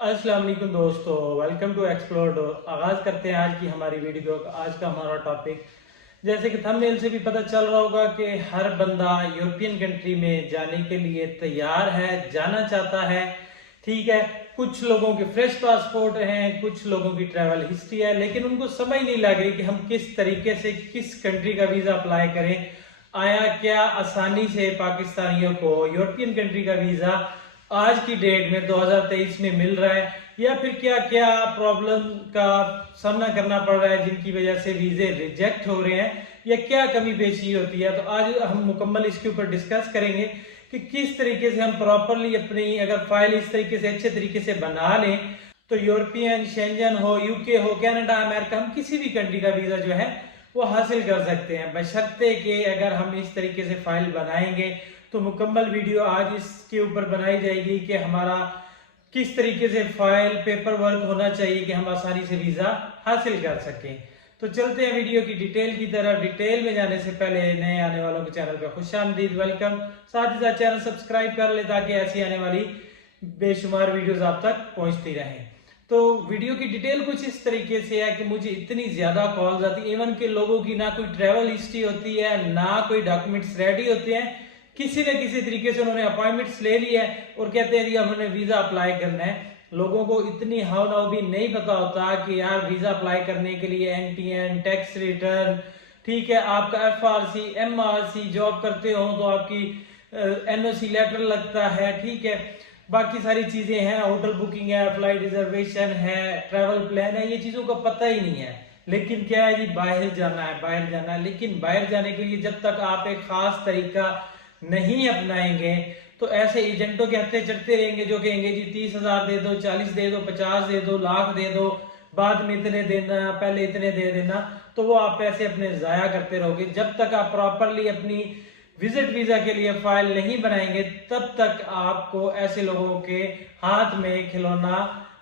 अस्सलाम वालेकुम दोस्तों, वेलकम टू एक्सप्लोर। आगाज करते हैं आज की हमारी वीडियो का। आज का हमारा टॉपिक, जैसे कि थंबनेल से भी पता चल रहा होगा कि हर बंदा यूरोपियन कंट्री में जाने के लिए तैयार है, जाना चाहता है। ठीक है, कुछ लोगों के फ्रेश पासपोर्ट हैं, कुछ लोगों की ट्रैवल हिस्ट्री है, लेकिन उनको समझ नहीं लग रही कि हम किस तरीके से किस कंट्री का वीजा अप्लाई करें। आया क्या आसानी से पाकिस्तानियों को यूरोपियन कंट्री का वीजा आज की डेट में 2023 में मिल रहा है, या फिर क्या क्या प्रॉब्लम का सामना करना पड़ रहा है जिनकी वजह से वीजे रिजेक्ट हो रहे हैं, या क्या कमी पेशी होती है। तो आज हम मुकम्मल इसके ऊपर डिस्कस करेंगे कि किस तरीके से हम प्रॉपरली अपनी अगर फाइल इस तरीके से अच्छे तरीके से बना लें तो यूरोपियन, शेंजन हो, यूके हो, कनाडा, अमेरिका, हम किसी भी कंट्री का वीजा जो है वो हासिल कर सकते हैं, बशर्ते कि अगर हम इस तरीके से फाइल बनाएंगे। तो मुकम्मल वीडियो आज इसके ऊपर बनाई जाएगी कि हमारा किस तरीके से फाइल पेपर वर्क होना चाहिए कि हम आसानी से वीजा हासिल कर सकें। तो चलते हैं वीडियो की डिटेल की तरफ। डिटेल में जाने से पहले नए आने वालों के चैनल पर खुशामदीद, वेलकम। साथ ही साथ चैनल सब्सक्राइब कर ले ताकि ऐसी आने वाली बेशुमार वीडियोस आप तक पहुंचती रहें। तो वीडियो की डिटेल कुछ इस तरीके से है कि मुझे इतनी ज्यादा कॉल्स आती, इवन के लोगों की ना कोई ट्रैवल हिस्ट्री होती है, ना कोई डॉक्यूमेंट्स रेडी होते हैं, किसी न किसी तरीके से उन्होंने अपॉइंटमेंट्स ले ली है और कहते हैं जी हमने वीजा अप्लाई करना है। लोगों को इतनी हाव नाव भी नहीं पता होता कि यार वीजा अप्लाई करने के लिए एनटीएन, टैक्स रिटर्न, ठीक है, आपका एफआरसी, एमआरसी, जॉब करते हो तो आपकी एनओसी लेटर लगता है, ठीक है, बाकी सारी चीजें हैं, होटल बुकिंग है, फ्लाइट रिजर्वेशन है, ट्रैवल प्लान है, ये चीजों का पता ही नहीं है। लेकिन क्या है जी, बाहर जाना है, बाहर जाना है। लेकिन बाहर जाने के लिए जब तक आप एक खास तरीका नहीं अपनाएंगे तो ऐसे एजेंटों के हत्थे चढ़ते रहेंगे जो कहेंगे जी 30,000 दे दो, 40 दे दो, 50 दे दो, लाख दे दो, बाद में इतने देना, पहले इतने दे देना। तो वो आप पैसे अपने जाया करते रहोगे। जब तक आप प्रॉपरली अपनी विजिट वीजा के लिए फाइल नहीं बनाएंगे तब तक आपको ऐसे लोगों के हाथ में खिलौना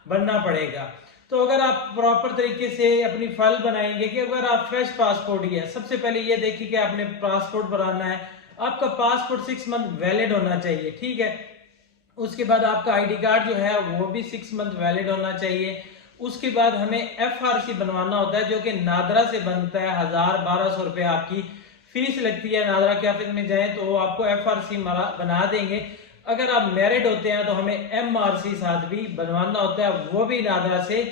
बनना पड़ेगा। तो अगर आप प्रॉपर तरीके से अपनी फाइल बनाएंगे कि अगर आप फ्रेश पासपोर्ट ही है, सबसे पहले ये देखिए कि आपने पासपोर्ट बनाना है, आपका पासपोर्ट 6 मंथ वैलिड होना चाहिए, ठीक है। उसके बाद आपका आईडी कार्ड जो है वो भी 6 मंथ वैलिड होना चाहिए। उसके बाद हमें एफआरसी बनवाना होता है जो कि नादरा से बनता है। 1,000-1,200 रुपए आपकी फीस लगती है। नादरा के ऑफिस में जाए तो वो आपको एफआरसी बना देंगे। अगर आप मैरिड होते हैं तो हमें एमआरसी साथ भी बनवाना होता है, वो भी नादरा से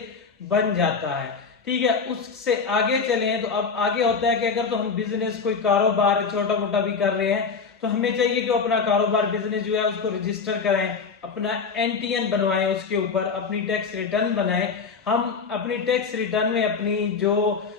बन जाता है, ठीक है। उससे आगे चले तो अब आगे होता है कि अगर तो हम बिजनेस कोई कारोबार छोटा मोटा भी कर रहे हैं तो हमें चाहिए कि अपना कारोबार बिजनेस जो है उसको रजिस्टर कराएं, अपना एनटीएन बनवाएं, उसके ऊपर अपनी टैक्स रिटर्न बनाएं। हम अपनी टैक्स रिटर्न में अपनी जो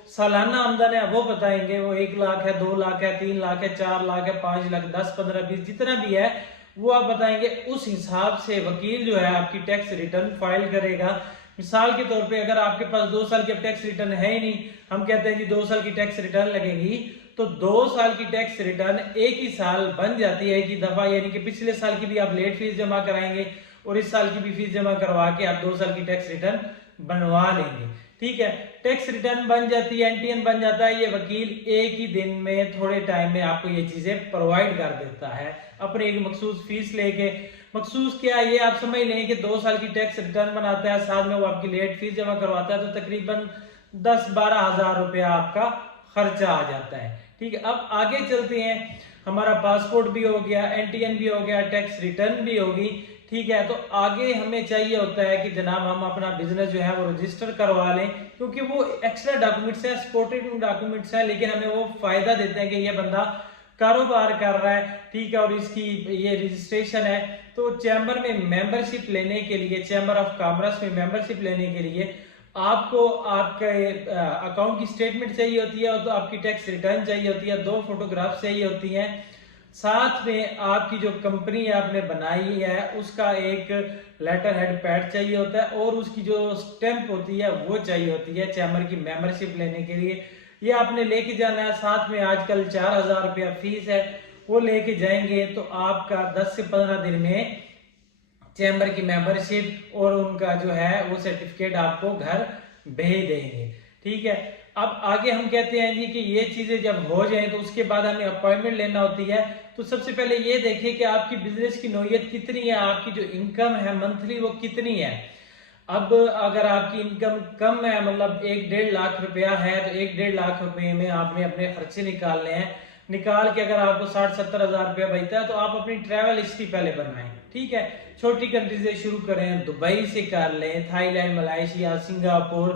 सालाना आमदन है वो बताएंगे, वो 1 लाख है, 2 लाख है, 3 लाख है, 4 लाख है, 5 लाख, 10, 15, 20 जितना भी है वो आप बताएंगे। उस हिसाब से वकील जो है आपकी टैक्स रिटर्न फाइल करेगा। मिसाल के तौर पे अगर आपके पास 2 साल की टैक्स रिटर्न है ही नहीं, हम कहते हैं कि 2 साल की टैक्स रिटर्न लगेगी, तो 2 साल की टैक्स रिटर्न एक ही साल बन जाती है एक ही दफा, यानी कि पिछले साल की भी आप लेट फीस जमा कराएंगे और इस साल की भी फीस जमा करवा के आप 2 साल की टैक्स रिटर्न बनवा लेंगे, ठीक है। टैक्स रिटर्न बन जाती है, एनटीएन बन जाता है। ये वकील एक ही दिन में, थोड़े टाइम में आपको ये चीजें प्रोवाइड कर देता है अपने एक मखसूस फीस लेके। मखसूस क्या है ये आप समझ लें कि 2 साल की टैक्स रिटर्न बनाता है, साथ में वो आपकी लेट फीस जमा करवाता है, तो तकरीबन 10-12 हजार रुपया आपका खर्चा आ जाता है, ठीक है। अब आगे चलते हैं, हमारा पासपोर्ट भी हो गया, एनटीएन भी हो गया, टैक्स रिटर्न भी होगी, ठीक है। तो आगे हमें चाहिए होता है कि जनाब हम अपना बिजनेस जो है वो रजिस्टर करवा लें, क्योंकि वो एक्स्ट्रा डॉक्यूमेंट्स है, सपोर्टिंग डॉक्यूमेंट्स है, लेकिन हमें वो फायदा देते हैं कि ये बंदा कारोबार कर रहा है, ठीक है, और इसकी ये रजिस्ट्रेशन है। तो चैम्बर में मेंबरशिप लेने के लिए, चैम्बर ऑफ कॉमर्स में मेंबरशिप लेने के लिए आपको आपके अकाउंट की स्टेटमेंट चाहिए होती है, तो आपकी टैक्स रिटर्न चाहिए होती है, 2 फोटोग्राफ चाहिए होती हैं, साथ में आपकी जो कंपनी आपने बनाई है उसका एक लेटर हेड पैड चाहिए होता है, और उसकी जो स्टैंप होती है वो चाहिए होती है चैम्बर की मेंबरशिप लेने के लिए। ये आपने लेके जाना है। साथ में आजकल 4,000 रुपया फीस है, वो लेके जाएंगे तो आपका 10 से 15 दिन में चैम्बर की मेंबरशिप और उनका जो है वो सर्टिफिकेट आपको घर भेज देंगे, ठीक है। अब आगे हम कहते हैं जी कि ये चीजें जब हो जाएं तो उसके बाद हमें अपॉइंटमेंट लेना होती है। तो सबसे पहले ये देखिए कि आपकी बिजनेस की नौयत कितनी है, आपकी जो इनकम है मंथली वो कितनी है। अब अगर आपकी इनकम कम है, मतलब 1-1.5 लाख रुपया है, तो 1-1.5 लाख रुपए में आपने अपने खर्चे निकालने हैं। निकाल के अगर आपको 60-70 हजार रुपया बचता है तो आप अपनी ट्रैवल हिस्ट्री पहले बनाएं। ठीक है, छोटी कंट्री से शुरू करें, दुबई से कर लें, थाईलैंड, मलेशिया, सिंगापुर,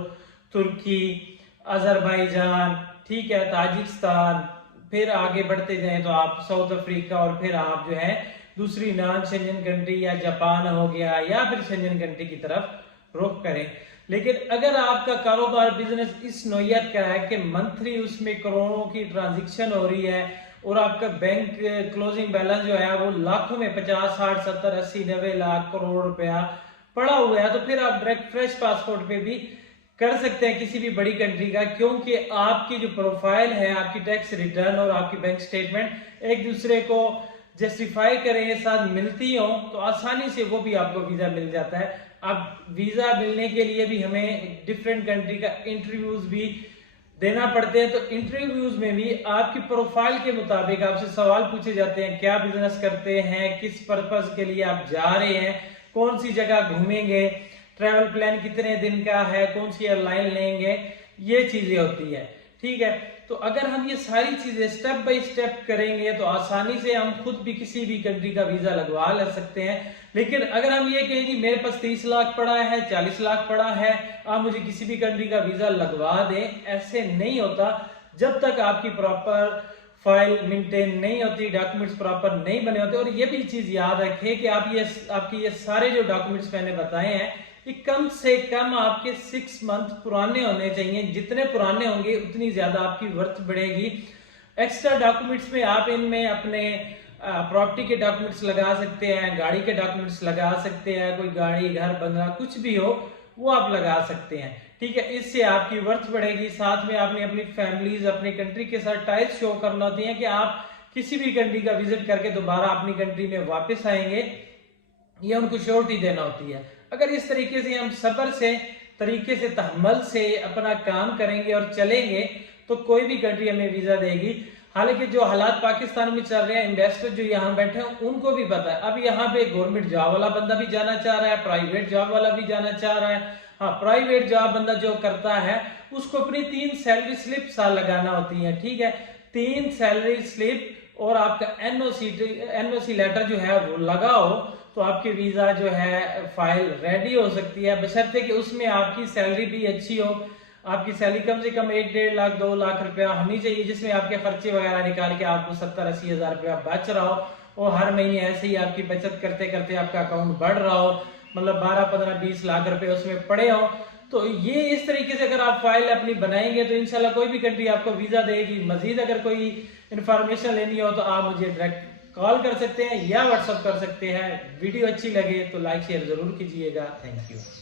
तुर्की, अजरबैजान, ठीक है, ताजिकिस्तान, फिर आगे बढ़ते जाएं तो आप साउथ अफ्रीका, और फिर आप जो है दूसरी नॉन शेंजन कंट्री या जापान हो गया या फिर शेंजन कंट्री की तरफ रुख करें। लेकिन अगर आपका कारोबार बिजनेस इस नौयत का है कि मंथली उसमें करोड़ों की ट्रांजैक्शन हो रही है और आपका बैंक क्लोजिंग बैलेंस जो है वो लाखों में 50, 60, 70, 80, 90 लाख करोड़ रुपया पड़ा हुआ है, तो फिर आप डायरेक्ट फ्रेश पासपोर्ट पे भी कर सकते हैं किसी भी बड़ी कंट्री का, क्योंकि आपकी जो प्रोफाइल है, आपकी टैक्स रिटर्न और आपकी बैंक स्टेटमेंट एक दूसरे को जस्टिफाई करें, साथ मिलती हो, तो आसानी से वो भी आपको वीजा मिल जाता है। अब वीजा मिलने के लिए भी हमें डिफरेंट कंट्री का इंटरव्यूज भी देना पड़ते हैं, तो इंटरव्यूज में भी आपकी प्रोफाइल के मुताबिक आपसे सवाल पूछे जाते हैं, क्या बिजनेस करते हैं, किस पर्पस के लिए आप जा रहे हैं, कौन सी जगह घूमेंगे, ट्रैवल प्लान कितने दिन का है, कौन सी एयरलाइन लेंगे, ये चीजें होती है। ठीक है, तो अगर हम ये सारी चीजें स्टेप बाय स्टेप करेंगे तो आसानी से हम खुद भी किसी भी कंट्री का वीजा लगवा ले सकते हैं। लेकिन अगर हम ये कहें कि मेरे पास 30 लाख पड़ा है, 40 लाख पड़ा है, आप मुझे किसी भी कंट्री का वीजा लगवा दें, ऐसे नहीं होता। जब तक आपकी प्रॉपर फाइल मेंटेन नहीं होती, डॉक्यूमेंट्स प्रॉपर नहीं बने होते। और ये भी चीज याद रखें कि आपकी ये सारे जो डॉक्यूमेंट्स मैंने बताए हैं, ये कम से कम आपके 6 मंथ पुराने होने चाहिए। जितने पुराने होंगे उतनी ज्यादा आपकी वर्थ बढ़ेगी। एक्स्ट्रा डॉक्यूमेंट्स में आप इनमें अपने प्रॉपर्टी के डॉक्यूमेंट्स लगा सकते हैं, गाड़ी के डॉक्यूमेंट्स लगा सकते हैं, कोई गाड़ी, घर, बंगला कुछ भी हो वो आप लगा सकते हैं। ठीक है, इससे आपकी वर्थ बढ़ेगी। साथ में आपने अपनी फैमिलीज, अपनी कंट्री के साथ टाइज शो करना होती है कि आप किसी भी कंट्री का विजिट करके दोबारा अपनी कंट्री में वापस आएंगे, ये उनको श्योरिटी देना होती है। अगर इस तरीके से हम सब्र से, तरीके से, तहम्मुल से अपना काम करेंगे और चलेंगे तो कोई भी कंट्री हमें वीजा देगी। हालांकि जो हालात पाकिस्तान में चल रहे हैं, इन्वेस्टर जो यहाँ बैठे हैं उनको भी पता है। अब यहाँ पे गवर्नमेंट जॉब वाला बंदा भी जाना चाह रहा है, प्राइवेट जॉब वाला भी जाना चाह रहा है। हाँ, प्राइवेट जॉब बंदा जो करता है उसको अपनी 3 सैलरी स्लिप साल लगाना होती है। ठीक है, 3 सैलरी स्लिप और आपका एनओसी लेटर जो है वो लगाओ तो आपकी वीजा जो है फाइल रेडी हो सकती है, बशर्ते कि उसमें आपकी सैलरी भी अच्छी हो। आपकी सैलरी कम से कम 1-1.5 लाख 2 लाख रुपया होनी चाहिए, जिसमें आपके खर्चे वगैरह निकाल के आपको 70-80 हजार रुपया बच रहा हो और हर महीने ऐसे ही आपकी बचत करते करते आपका अकाउंट बढ़ रहा हो, मतलब 12-15-20 लाख रुपए उसमें पड़े हो। तो ये इस तरीके से अगर आप फाइल अपनी बनाएंगे तो इंशाल्लाह कोई भी कंट्री आपको वीजा देगी। मजीद अगर कोई इंफॉर्मेशन लेनी हो तो आप मुझे डायरेक्ट कॉल कर सकते हैं या व्हाट्सएप कर सकते हैं। वीडियो अच्छी लगे तो लाइक शेयर जरूर कीजिएगा। Thank you.